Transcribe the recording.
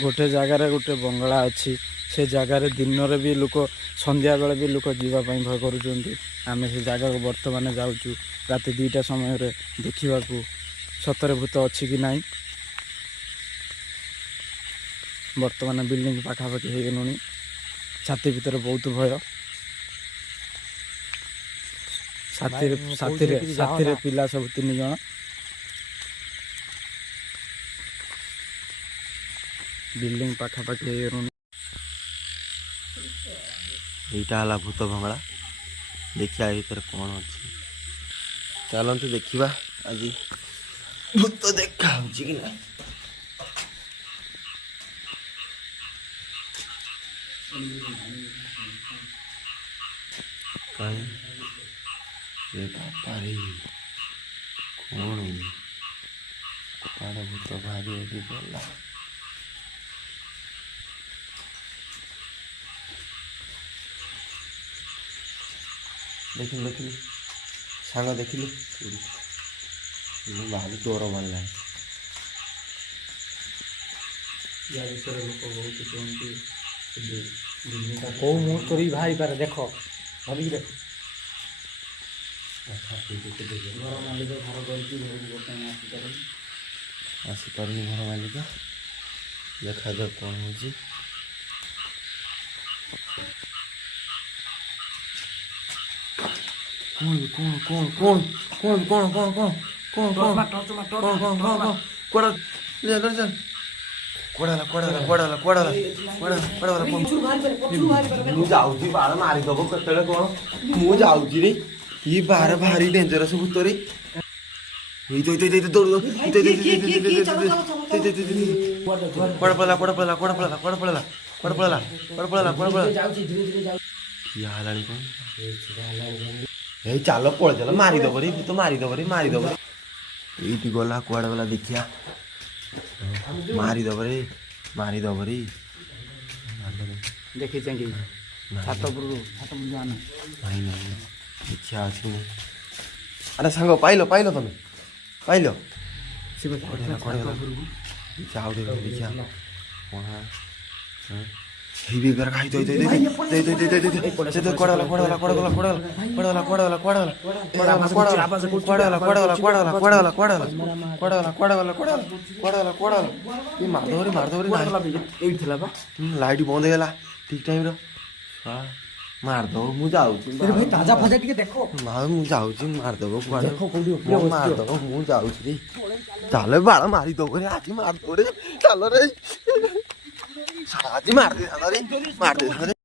गोटे जगार गोटे बंगला अच्छी से जगार दिन में भी लोक संध्या बेले भी लोक जीवाई भय करें से जगह को बर्तमान जाऊँ रात 2टा समय देखा सतरे भूत अच्छी कि नहीं बर्तमान बिल्डिंग पाखापाखि हो गलुणी छाती भीतर बहुत भय साथी पिला सब 3 जन बिल्डिंग पाखापाखि हो गलुणी यहीटा है भूत बंगला देखिया भर कौन अच्छी चलते देखा आज भूत देखा कि ना बापारे कौन भूत भारी गला देखिली सांग देखिली भारी डर मारला या विषय लोक बहुत कहते कौ मुहूर्त भी बाहरी पारे देख भाविक देख घर मालिक घर करके घर को बर्तमान आसीपार घर मालिक देखा जाओ कौन हो कौन कौन कौन कौन कौन कौन कौन कौन कौन कौन कौन कोड़ा ले कर चल कोड़ाला कोड़ाला कोड़ाला कोड़ाला कोड़ाला कोड़ाला मु जाउची बाळ मारी दबो कतले कोण मु जाउची रे ई बार भारी डेंजरस भूत रे ई तो दौड़ कोड़ पळला कोड़ पळला कोड़ पळला कोड़ पळला कोड़ पळला कोड़ पळला कोड़ पळला या हालाली कोण ए चालो पळ चल मारी दबो रे तो मारी दबो रे एठी गला कुआडे गला देखिया मारी दबो रे देखी चाहिए छात पर जाना नहीं इच्छा अच्छी नहीं अरे सांग पाइल तुम पाइल जाओ देखिया हेवी कर खाई तो दे कोड़ाला कोड़ाला कोड़ाला कोड़ाला कोड़ाला कोड़ाला कोड़ाला कोड़ाला कोड़ाला कोड़ाला कोड़ाला कोड़ाला कोड़ाला कोड़ाला कोड़ाला कोड़ाला ये मार दो रे एई थिला बा लाइट बंद हो गला ठीक टाइम रो मार दो मु जाऊ भाई ताजा फाजा टिके देखो ना मु जाऊ मार दो कुआडे देखो कोडी मार दो मु जाऊ रे चल बाळ मारी दो रे आज मार दो रे चल रे आज मार दे रे